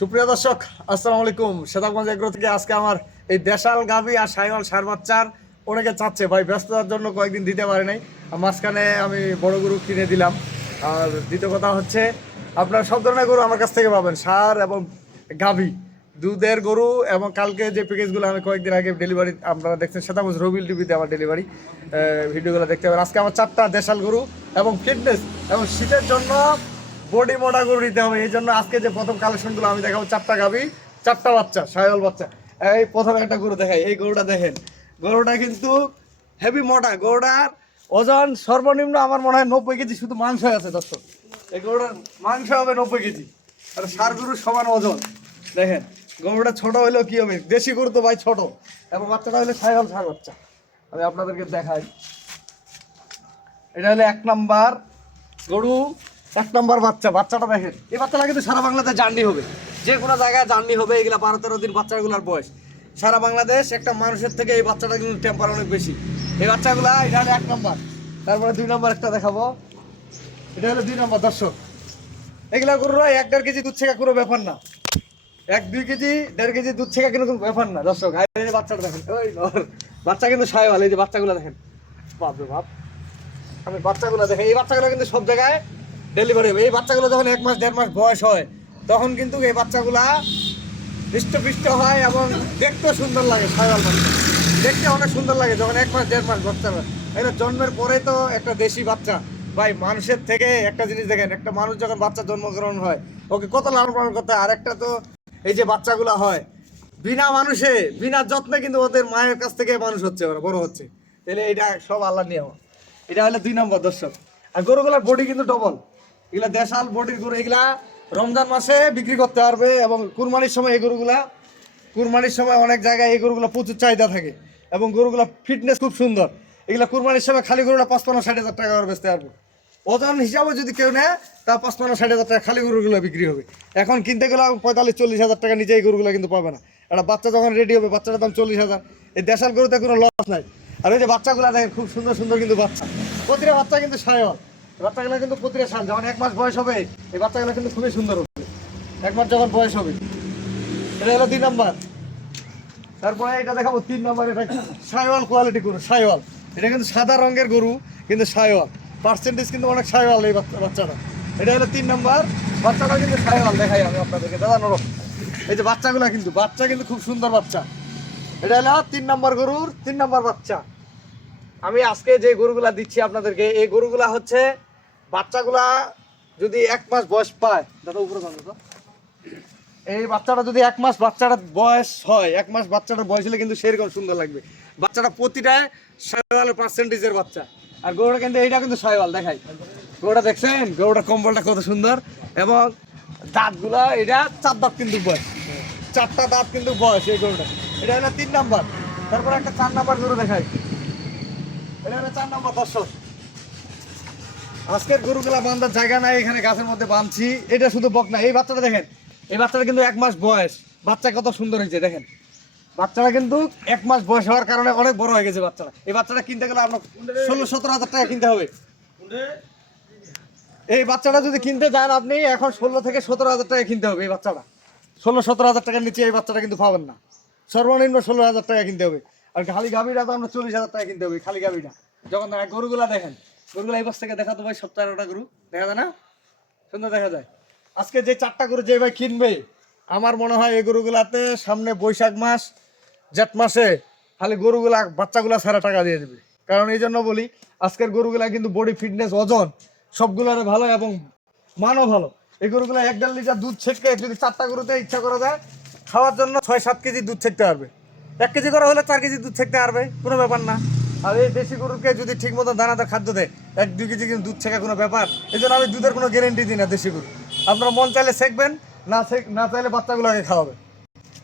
সুপ্রিয় দর্শক, আসসালামু আলাইকুম। সেতাবগঞ্জ এগ্রো থেকে আজকে আমার এই দেশাল গাভী আর সাইওয়াল সার বাচ্চার অনেকে চাচ্ছে, ভাই ব্যস্ততার জন্য কয়েকদিন দিতে পারে নাই। মাঝখানে আমি বড় গরু কিনে দিলাম। আর দ্বিতীয় কথা হচ্ছে, আপনার সব ধরনের গরু আমার কাছ থেকে পাবেন, সার এবং গাভী, দুধের গরু। এবং কালকে যে প্যাকেজগুলো আমি কয়েকদিন আগে ডেলিভারি আপনারা দেখছেন সেতাবগঞ্জ রবিল টিভিতে আমার ডেলিভারি ভিডিওগুলো দেখতে পাবেন। আজকে আমার 4টা দেশাল গরু এবং ফিটনেস এবং শীতের জন্য বডি মোটা গরু নিতে হবে। এই জন্য আজকে যে প্রথম কালেকশনগুলো আমি দেখাবো, 4টা গাভী 4টা বাচ্চা, সাইওয়াল বাচ্চা। এই প্রথমে একটা গরু দেখাই, এই গরুটা দেখেন। গরুটা কিন্তু হেভি মোটা, গরুটার ওজন সর্বনিম্ন আমার মনে হয় 90 কেজি শুধু মাংস আছে দর্শক। এই গরুটার মাংস হবে 90 কেজি, আর সার গরুর সমান ওজন। দেখেন গরুটা ছোট হইলেও কি হবে, দেশি গরু তো ভাই ছোট, এবং বাচ্চাটা হলে সাইওয়াল সার বাচ্চা। আমি আপনাদেরকে দেখাই, এটা হলো 1 নাম্বার গরু, 1 নাম্বার বাচ্চা। বাচ্চাটা দেখেন, এই বাচ্চাটা কিন্তু সারা বাংলাদেশ জার্নি হবে, যে কোনো জায়গায় জার্নি হবে। এগুলা 12-13 দিন বাচ্চাগুলোর বয়স। সারা বাংলাদেশ একটা মানুষের থেকে এই বাচ্চাটা কিন্তু টেম্পার অনেক বেশি। এই বাচ্চাগুলা, এটা হলো 1 নাম্বার। তারপরে 2 নাম্বার একটা দেখাবো, এটা হলো 2 নাম্বার। দর্শক, এগুলা গরুরা 1-1.5 কেজি দুধ ছেঁকা কোনো ব্যাপার না। 1-2 কেজি 1.5 কেজি দুধ ছেঁকা কিন্তু কোনো ব্যাপার না দর্শক। এই বাচ্চাটা দেখেন, ওই বাচ্চা কিন্তু সাইওয়াল। এই যে বাচ্চাগুলো দেখেন, বাপরে বাপ। আমি বাচ্চাগুলো দেখেন, এই বাচ্চাগুলো কিন্তু সব জায়গায় ডেলিভারি হবে। এই বাচ্চাগুলো যখন 1 মাস 1.5 মাস বয়স হয়, তখন কিন্তু এই বাচ্চাগুলা হৃষ্টপুষ্ট হয় এবং দেখতেও সুন্দর লাগে। সাইওয়াল বাচ্চা দেখতে অনেক সুন্দর লাগে যখন 1 মাস 1.5 মাস বাচ্চা হয়। এটা জন্মের পরে তো একটা দেশি বাচ্চা। ভাই মানুষের থেকে একটা জিনিস দেখেন, একটা মানুষ যখন বাচ্চা জন্মগ্রহণ হয়, ওকে কত লালন পালন করতে হয়। আর একটা তো এই যে বাচ্চাগুলো হয় বিনা মানুষে, বিনা যত্নে কিন্তু ওদের মায়ের কাছ থেকে মানুষ হচ্ছে, ওরা বড় হচ্ছে। তাহলে এটা সব আল্লাহ নিয়ম। এটা হলো 2 নম্বর দর্শক। আর গরুগুলার বডি কিন্তু ডবল, এগুলা দেশাল বডির গরু। এগুলা রমজান মাসে বিক্রি করতে পারবে, এবং কুরবানির সময় এই গরুগুলা, কুরবানির সময় অনেক জায়গায় এই গরুগুলো প্রচুর চাহিদা থাকে, এবং গরুগুলা ফিটনেস খুব সুন্দর। এগুলা কুরবানির সময় খালি গরুটা 55-60 হাজার টাকা করে বেচতে পারবো। ওজন হিসাবে যদি কেউ নেয়, তা 55-60 হাজার টাকা খালি গরুগুলো বিক্রি হবে। এখন কিনতে গেলে 45-40 হাজার টাকা নিচে এই গরুগুলো কিন্তু পাবে না। একটা বাচ্চা যখন রেডি হবে, বাচ্চাটার দাম 40 হাজার। এই দেশাল গরুতে কোনো লস নাই। আর এই যে বাচ্চাগুলো দেখেন, খুব সুন্দর সুন্দর কিন্তু বাচ্চা। প্রতিটা বাচ্চা কিন্তু সাইওয়াল। বাচ্চাগুলো কিন্তু প্রতিটা সাল, যখন 1 মাস বয়স হবে, এই বাচ্চাগুলো কিন্তু খুবই সুন্দর হবে 1 মাস যখন বয়স হবে। এটা হলো 2 নম্বর। তারপরে এটা দেখাবো 3 নম্বর। এটা সাইওয়াল কোয়ালিটি গরু, সাইওয়াল। এটা কিন্তু সাদা রঙের গরু, কিন্তু সাইওয়াল পার্সেন্টেজ কিন্তু অনেক সাইওয়াল এই বাচ্চাটা। এটা হলো 3 নম্বর। বাচ্চাটা কিন্তু সাইওয়াল, দেখাই আমি আপনাদেরকে দাদা নরম। এই যে বাচ্চাগুলো কিন্তু, বাচ্চা কিন্তু খুব সুন্দর বাচ্চা। এটা হলো 3 নম্বর গরুর 3 নম্বর বাচ্চা। আমি আজকে যে গরুগুলা দিচ্ছি আপনাদেরকে, এই গরুগুলা হচ্ছে বাচ্চাগুলা যদি 1 মাস বয়স পায়, দাদা উপরে জানো তো, এই বাচ্চাটা যদি 1 মাস বাচ্চাটার বয়স হয়, 1 মাস বাচ্চাটার বয়স হলে কিন্তু সেরকম সুন্দর লাগবে। বাচ্চাটা প্রতিটায় সাইওয়ালের পার্সেন্টেজের বাচ্চা। আর গরুটা কিন্তু, এইটা কিন্তু সাইওয়াল। দেখাই গরুটা, দেখছেন গরুটার কম্বলটা কত সুন্দর, এবং দাঁতগুলা, এটা 4 দাঁত কিন্তু বয়স, 4টা দাঁত কিন্তু বয়স এই গরুটা। এটা হলো 3 নাম্বার। তারপর একটা 4 নাম্বার গরু দেখাই, এটা হলো 4 নাম্বার। দর্শক, আজকের গরুগুলা বাঁধার জায়গা নাই, এখানে গাছের মধ্যে বাঁধছি। এটা শুধু বকনা। এই বাচ্চাটা দেখেন, এই বাচ্চাটা কিন্তু 1 মাস বয়স। বাচ্চা কত সুন্দর হয়েছে দেখেন। বাচ্চাটা কিন্তু 1 মাস বয়স হওয়ার কারণে অনেক বড় হয়ে গেছে বাচ্চাটা। এই বাচ্চাটা কিনতে গেলে আপনার 16-17 হাজার টাকা কিনতে হবে। এই বাচ্চাটা যদি কিনতে যান আপনি, এখন 16 থেকে 17 হাজার টাকা কিনতে হবে এই বাচ্চাটা। 16-17 হাজার টাকার নিচে এই বাচ্চাটা কিন্তু পাবেন না। সর্বনিম্ন 16 হাজার টাকা কিনতে হবে। আর খালি গাভীটা তো আমরা 40 হাজার টাকা কিনতে হবে, খালি গাভীটা। যখন গরুগুলা দেখেন, গরুগুলা এই পাশ থেকে দেখা তো ভাই, 17-18টা গরু দেখা যায় না, সুন্দর দেখা যায়। আজকে যে 4টা গরু যে ভাই কিনবে, আমার মনে হয় এই গরুগুলাতে সামনে বৈশাখ মাস জেঠ মাসে খালি গরুগুলা বাচ্চাগুলা ছাড়া টাকা দিয়ে দেবে। কারণ এই জন্য বলি, আজকের গরুগুলা কিন্তু বডি ফিটনেস ওজন সবগুলার ভালো, এবং মানও ভালো। এই গরুগুলা 1-1.5 লিটার দুধ ছেঁকে যদি 4টা গরুতে ইচ্ছা করা যায়, খাওয়ার জন্য 6-7 কেজি দুধ ছেঁকতে পারবে। 1 কেজি করা হলে 4 কেজি দুধ ছেঁকতে পারবে, কোনো ব্যাপার না। আর এই দেশি গরুকে যদি ঠিক মতো দানাদার খাদ্য দেয়, 1-2 কেজি কিন্তু দুধ ছেঁকা কোনো ব্যাপার। এই জন্য আমি দুধের কোনো গ্যারেন্টি দিই না দেশি গরু। আপনার মন চাইলে ছেঁকবেন, না চাইলে বাচ্চাগুলোকে খাওয়াবে।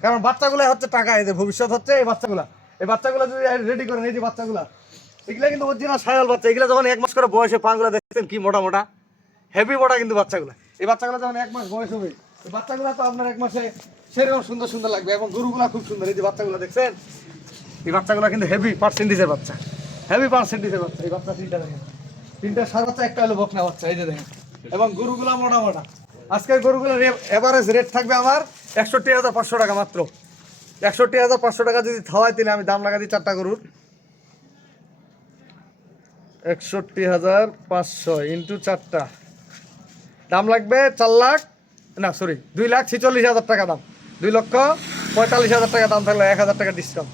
কারণ বাচ্চাগুলো হচ্ছে টাকা, এদের ভবিষ্যৎ হচ্ছে এই বাচ্চাগুলা। এই বাচ্চাগুলো যদি রেডি করেন, এই যে বাচ্চাগুলা, এগুলা কিন্তু অরিজিনাল সাইওয়াল বাচ্চা। এগুলা যখন 1 মাস করে বয়সে, পাগুলা দেখছেন কি মোটা মোটা, হেভি মোটা কিন্তু বাচ্চাগুলা। এই বাচ্চাগুলো যখন 1 মাস বয়স হবে, এই বাচ্চাগুলা তো আপনার 1 মাসে সেরকম সুন্দর সুন্দর লাগবে, এবং গরুগুলা খুব সুন্দর। এই যে বাচ্চাগুলো দেখছেন, এই বাচ্চাগুলো কিন্তু হেভি পার্সেন্টেজের বাচ্চা, হেভি পার্সেন্টেজের বাচ্চা। এই বাচ্চা 3টা দেখেন, 3টা সার বাচ্চা, একটা হলো বকনা বাচ্চা। এই যে দেখেন, এবং গরুগুলা মোটা মোটা। আজকের গরুগুলোর এভারেজ রেট থাকবে আমার 61,500 টাকা মাত্র। 61,500 টাকা যদি থাওয়াই দিলে আমি দাম লাগা দিই চারটা গরুর 61,500 ইন্টু চারটা দাম লাগবে 2,46,000 টাকা দাম। 2,45,000 টাকা দাম থাকলে 1,000 টাকা ডিসকাউন্ট।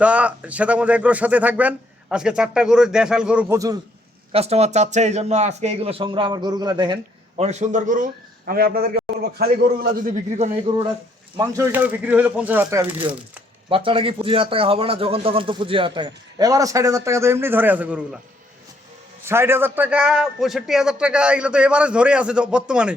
তা শ্বেতাগঞ্জ এগ্রোর সাথে থাকবেন। আজকে চারটা গরু, দেশাল গরু প্রচুর কাস্টমার চাচ্ছে, এই জন্য আজকে এইগুলো সংগ্রহ। আমার গরুগুলো দেখেন অনেক সুন্দর গরু। আমি আপনাদেরকে বলবো খালি গরুগুলো যদি বিক্রি করেন, এই গরুটা মাংস হিসাবে বিক্রি হলে 50,000 টাকা বিক্রি হবে। বাচ্চাটা কি 25,000 টাকা হবে না? যখন তখন তো 25,000 টাকা। এবারে 60,000 টাকা তো এমনি ধরে আছে গরুগুলা। 60,000 টাকা, 65,000 টাকা এগুলো তো এভারেজ ধরে আছে বর্তমানে।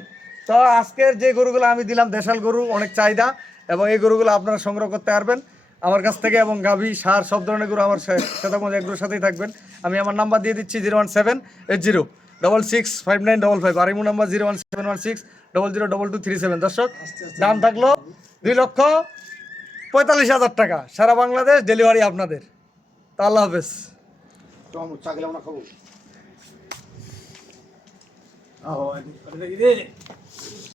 তো আজকের যে গরুগুলো আমি দিলাম দেশাল গরু, অনেক চাহিদা, এবং এই গরুগুলো আপনারা সংগ্রহ করতে পারবেন আমার কাছ থেকে। এবং গাভী, সার সব ধরনের গরু আমার শ্বেতাগঞ্জ এগ্রোর সাথেই থাকবেন। আমি আমার নাম্বার দিয়ে দিচ্ছি 01780665955, আর ইমো নাম্বার 01716002237। দর্শক, দাম থাকলো 2,45,000 টাকা, সারা বাংলাদেশ ডেলিভারি আপনাদের। তা আল্লাহ হাফেজ। আহ